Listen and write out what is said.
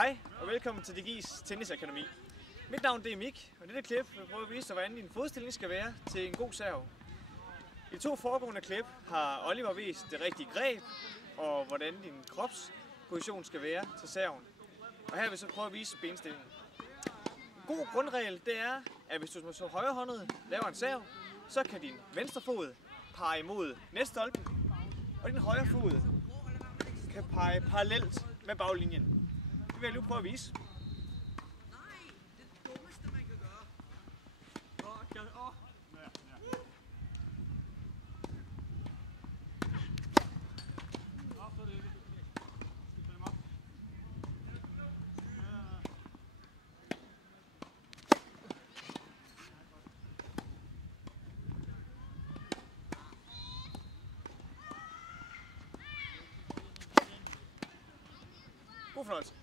Hej og velkommen til DGI's Tennisakademi. Mit navn er Mik, og i dette klip vil jeg prøve at vise dig, hvordan din fodstilling skal være til en god serv. I de to foregående klip har Oliver vist det rigtige greb, og hvordan din kropsposition skal være til serven. Og her vil jeg så prøve at vise benstillingen. En god grundregel det er, at hvis du så højrehåndet laver en serv, så kan din venstre fod pege imod næststolpen, og din højre fod kan pege parallelt med baglinjen. Det vil jeg nu prøve at vise. God fornøjelse.